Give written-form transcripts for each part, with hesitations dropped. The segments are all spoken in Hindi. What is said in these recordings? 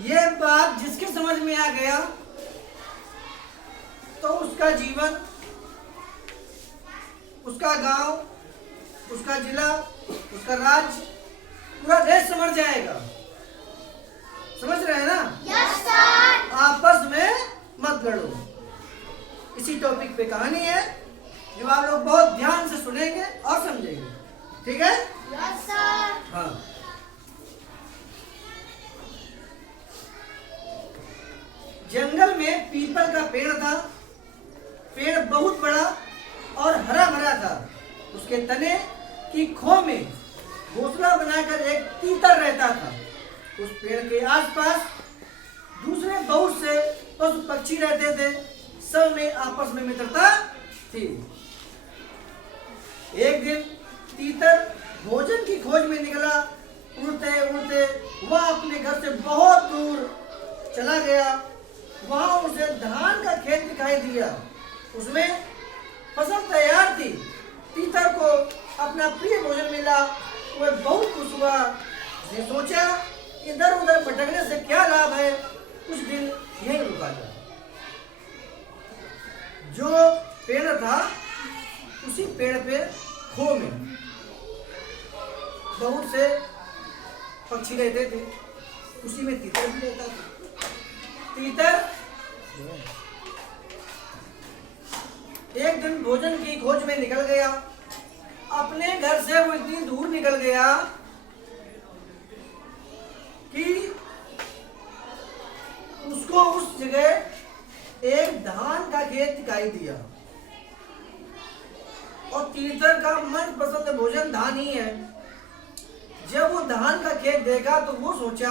ये बात जिसके समझ में आ गया तो उसका जीवन, उसका गांव, उसका जिला, उसका राज्य, पूरा देश समझ जाएगा। समझ रहे हैं ना? Yes sir. आपस में मत लड़ो। इसी टॉपिक पे कहानी है जो आप लोग बहुत ध्यान से सुनेंगे और समझेंगे। ठीक है? Yes sir. हाँ। जंगल में पीपल का पेड़ था। पेड़ बहुत बड़ा और हरा भरा था। उसके तने की खो में घोंसला बनाकर एक तीतर रहता था। उस पेड़ के आसपास दूसरे बहुत से पशु पक्षी रहते थे। सब में आपस में मित्रता थी। एक दिन तीतर भोजन की खोज में निकला। उड़ते उड़ते वह अपने घर से बहुत दूर चला गया। वहां उसे धान का खेत दिखाई दिया। उसमें फसल तैयार थी। तीतर को अपना प्रिय भोजन मिला। वह बहुत खुश हुआ। उसने सोचा इधर उधर भटकने से क्या लाभ है, कुछ दिन यहीं रुका जाए। जो पेड़ था उसी पेड़ पे खो में बहुत से पक्षी रहते थे। उसी में तीतर भी रहता था। तीतर एक दिन भोजन की खोज में निकल गया। अपने घर से वो इतनी दूर निकल गया कि उसको उस जगह एक धान का खेत दिखाई दिया। और तीतर का मनपसंद भोजन धान ही है। जब वो धान का खेत देखा तो वो सोचा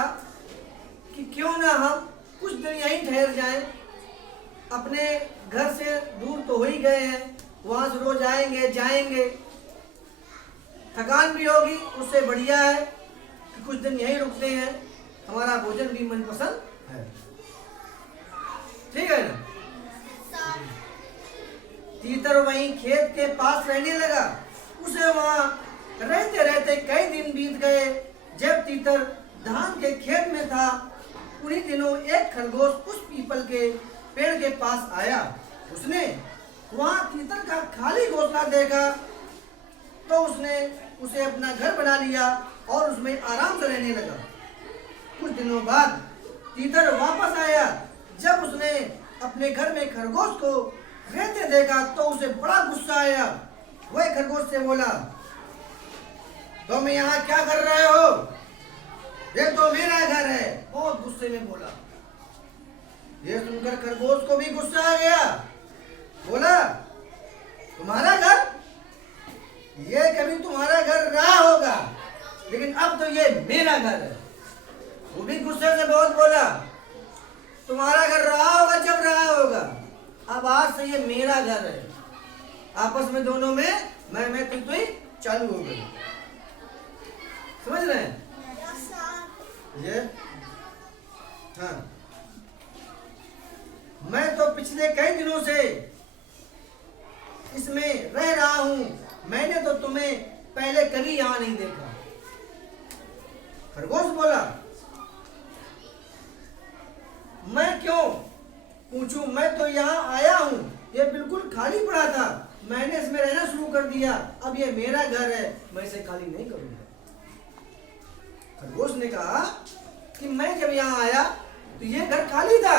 कि क्यों ना हम कुछ दिन यहीं ठहर जाएं। अपने घर से दूर तो हो ही गए हैं, वहां से रोज आएंगे जाएंगे, थकान भी होगी। उससे बढ़िया है कि कुछ दिन यहीं रुकते हैं। हमारा भोजन भी मनपसंद है। ठीक है ना? तीतर वहीं खेत के पास रहने लगा। उसे वहां रहते रहते कई दिन बीत गए। जब तीतर धान के खेत में था, उन्हीं दिनों एक खरगोश उस पीपल के पेड़ के पास आया। उसने वहां तीतर का खाली घोंसला देखा तो उसने उसे अपना घर बना लिया और उसमें आराम से रहने लगा। कुछ दिनों बाद तीतर वापस आया। जब उसने अपने घर में खरगोश को रहते देखा तो उसे बड़ा गुस्सा आया। वह खरगोश से बोला, तुम यहाँ क्या कर रहे हो? ये तो मेरा घर है। बहुत गुस्से में बोला। ये सुनकर खरगोश को भी गुस्सा आ गया। बोला, तुम्हारा घर? ये कभी तुम्हारा घर रहा होगा, लेकिन अब तो ये मेरा घर है। वो भी गुस्से से बहुत बोला, तुम्हारा घर रहा होगा जब रहा होगा, अब आज से ये मेरा घर है। आपस में दोनों में मैं तुई चालू हो गई। समझ रहे हैं? ये हाँ, मैं तो पिछले कई दिनों से इसमें रह रहा हूं। मैंने तो तुम्हें पहले कभी यहां नहीं देखा। खरगोश बोला, मैं क्यों पूछूं? मैं तो यहाँ आया हूँ। ये बिल्कुल खाली पड़ा था। मैंने इसमें रहना शुरू कर दिया। अब ये मेरा घर है, मैं इसे खाली नहीं करूंगा। खरगोश ने कहा कि मैं जब यहाँ आया तो ये घर खाली था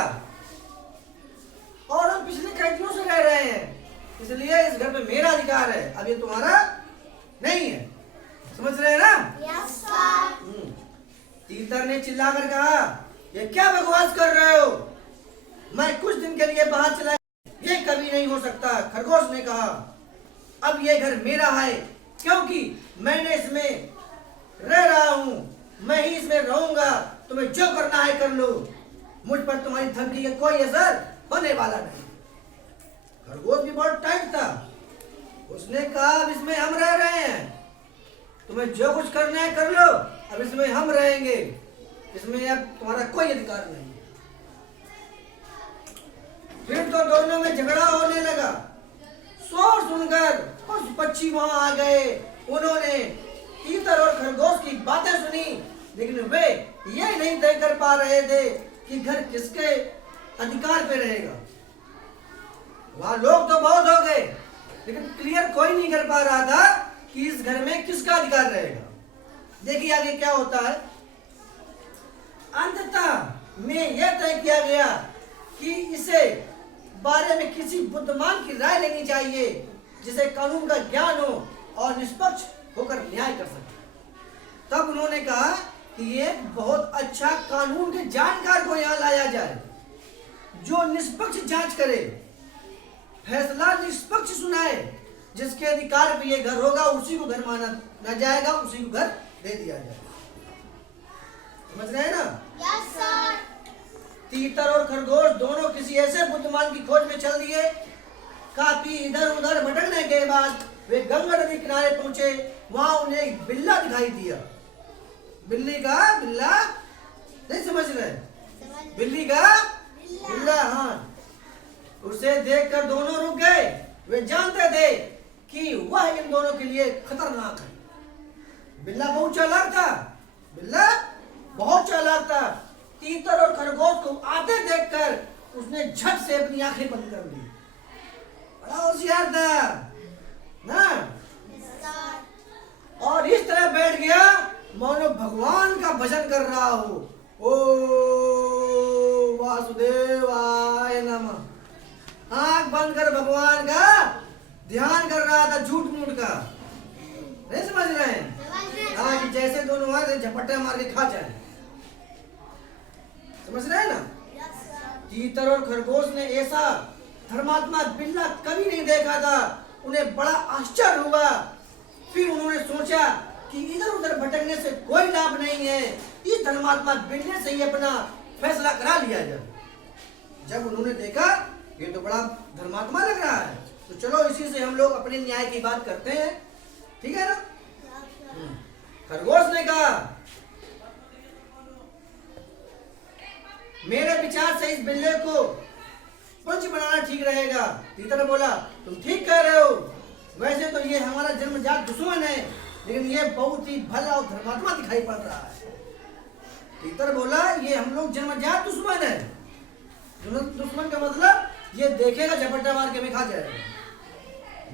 और हम पिछले कई दिनों से रह रहे हैं, इसलिए इस घर पे मेरा अधिकार है। अब ये तुम्हारा नहीं है। समझ रहे हैं ना? Yes sir. तीतर ने चिल्लाकर कहा, ये क्या बकवास कर रहे हो? मैं कुछ दिन के लिए बाहर चला, ये कभी नहीं हो सकता। खरगोश ने कहा, अब ये घर मेरा है क्योंकि मैंने इसमें रह रहा हूं। मैं ही इसमें रहूंगा। तुम्हें जो करना है कर लो। मुझ पर तुम्हारी धमकी का कोई असर होने वाला नहीं। खरगोश भी बहुत टाइट था। उसने कहा, अब इसमें हम रह रहे हैं, तुम्हें जो कुछ करना है कर लो। अब इसमें हम रहेंगे, इसमें अब तुम्हारा कोई अधिकार नहीं। फिर तो दोनों में झगड़ा होने लगा। शोर सुनकर पशु पक्षी वहां आ गए। उन्होंने तीतर और खरगोश की बातें सुनी। लेकिन वे ये नहीं तय कर पा रहे थे कि घर किसके अधिकार पे रहेगा। वहां लोग तो बहुत हो गए, लेकिन क्लियर कोई नहीं कर पा रहा था कि इस घर में किसका अधिकार रहेगा। देखिए आगे क्या होता है। अंततः में यह तय किया गया कि इसे बारे में किसी बुद्धिमान की राय लेनी चाहिए, जिसे कानून का ज्ञान हो और निष्पक्ष होकर न्याय कर सके। तब उन्होंने कहा कि ये बहुत अच्छा कानून के जानकार को यहाँ लाया जाए, जो निष्पक्ष जांच करे, फैसला निष्पक्ष सुनाए, जिसके अधिकार पे ये घर होगा उसी को घर माना न जाएगा, उसी को घर दे दिया जाएगा। समझ रहे हैं ना? Yes sir. तीतर और खरगोश दोनों किसी ऐसे बुद्धिमान की खोज में चल दिए। काफी इधर उधर भटकने के बाद वे गंगा नदी किनारे पहुंचे। वहां उन्हें एक बिल्ला दिखाई दिया। बिल्ली का बिल्ला नहीं समझ रहे? बिल्ली का बिल्ला, हाँ। उसे देखकर दोनों रुक गए। वे जानते थे कि वह इन दोनों के लिए खतरनाक है। बिल्ला बहुत चालाक था। बिल्ला बहुत चालाक था। तीतर और खरगोश को आते देखकर उसने झट से अपनी आंखें बंद कर ली। बड़ा होशियार था ना। और इस तरह बैठ गया मानो भगवान का भजन कर रहा हो। ओ वासुदेवाय नमः। आंख बंद कर भगवान का ध्यान कर रहा था, झूठ मूठ का। नहीं समझ रहे हैं? हाँ, कि जैसे दोनों हाथ झपट्टा मार के खा जाए। समझ रहे हैं ना? तीतर और खरगोश ने ऐसा धर्मात्मा बिल्ला कभी नहीं देखा था। उन्हें बड़ा आश्चर्य हुआ। फिर उन्होंने सोचा कि इधर उधर भटकने से कोई लाभ नहीं है, इस धर्मात्मा बिल्ले से ही अपना फैसला करा लिया जाए। जब उन्होंने देखा ये तो बड़ा धर्मात्मा लग रहा है, तो चलो इसी से हम लोग अपने न्याय की बात करते हैं। ठीक है ना? खरगोश ने कहा, मेरे विचार से इस बिल्ले को पंच बनाना ठीक रहेगा। तीतर बोला, तुम ठीक कह रहे हो। वैसे तो ये हमारा जन्मजात दुश्मन है, लेकिन ये बहुत ही भला और धर्मात्मा दिखाई पड़ रहा है। तीतर बोला, ये हम लोग जन्मजात दुश्मन है। दुश्मन का मतलब ये देखेगा झपट्टा मार के में खा जाएगा,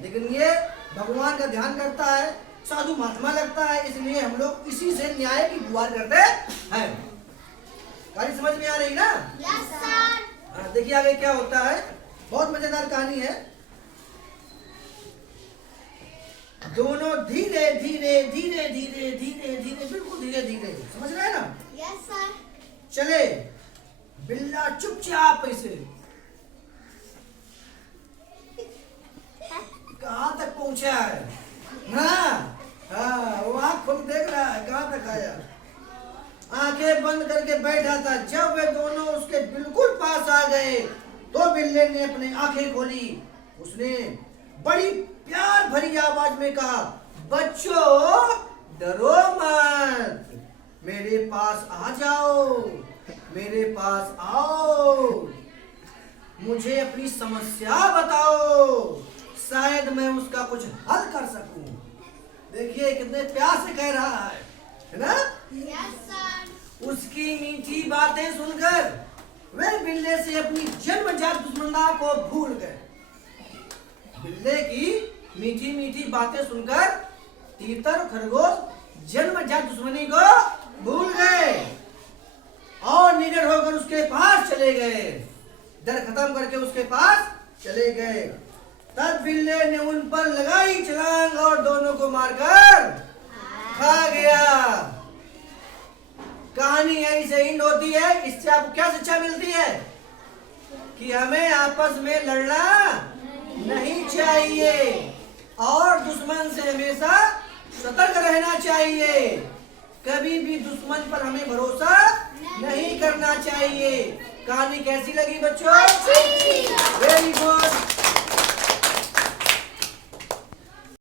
लेकिन ये भगवान का ध्यान करता है, साधु महात्मा लगता है, इसलिए हम लोग इसी से न्याय की गुहार करते हैं। कहानी समझ में आ रही ना? Yes sir. देखिए आगे क्या होता है। बहुत मजेदार कहानी है। दोनों धीरे धीरे धीरे धीरे धीरे धीरे बिल्कुल धीरे धीरे, समझ रहे हैं ना? Yes sir. चले। बिल्ला चुपचाप ऐसे कहां तक पहुंचा है? हाँ, वो आँख खोल देख रहा है कहां तक आया। आंखें बंद करके बैठा था। जब वे दोनों उसके बिल्कुल पास आ गए तो बिल्ले ने अपनी आंखें खोली। उसने बड़ी प्यार भरी आवाज में कहा, बच्चों डरो मत, मेरे पास आ जाओ, मेरे पास आओ, मुझे अपनी समस्या बताओ, शायद मैं उसका कुछ हल कर सकूं। देखिए कितने प्यार से कह रहा है ना? Yes sir. उसकी मीठी बातें सुनकर वे बिल्ले से अपनी जन्मजात दुश्मनता को भूल गए। बिल्ले की मीठी मीठी बातें सुनकर तीतर खरगोश जन्मजात दुश्मनी को भूल गए और निडर होकर उसके पास चले गए। डर खत्म करके उसके पास चले गए। तब बिल्ले ने उन पर लगाई छलांग और दोनों को मारकर खा गया। कहानी यहीं से एंड होती है। इससे आपको क्या शिक्षा मिलती है? कि हमें आपस में लड़ना नहीं चाहिए और दुश्मन से हमेशा सतर्क रहना चाहिए। कभी भी दुश्मन पर हमें भरोसा नहीं करना चाहिए। कहानी कैसी लगी बच्चों? Very good.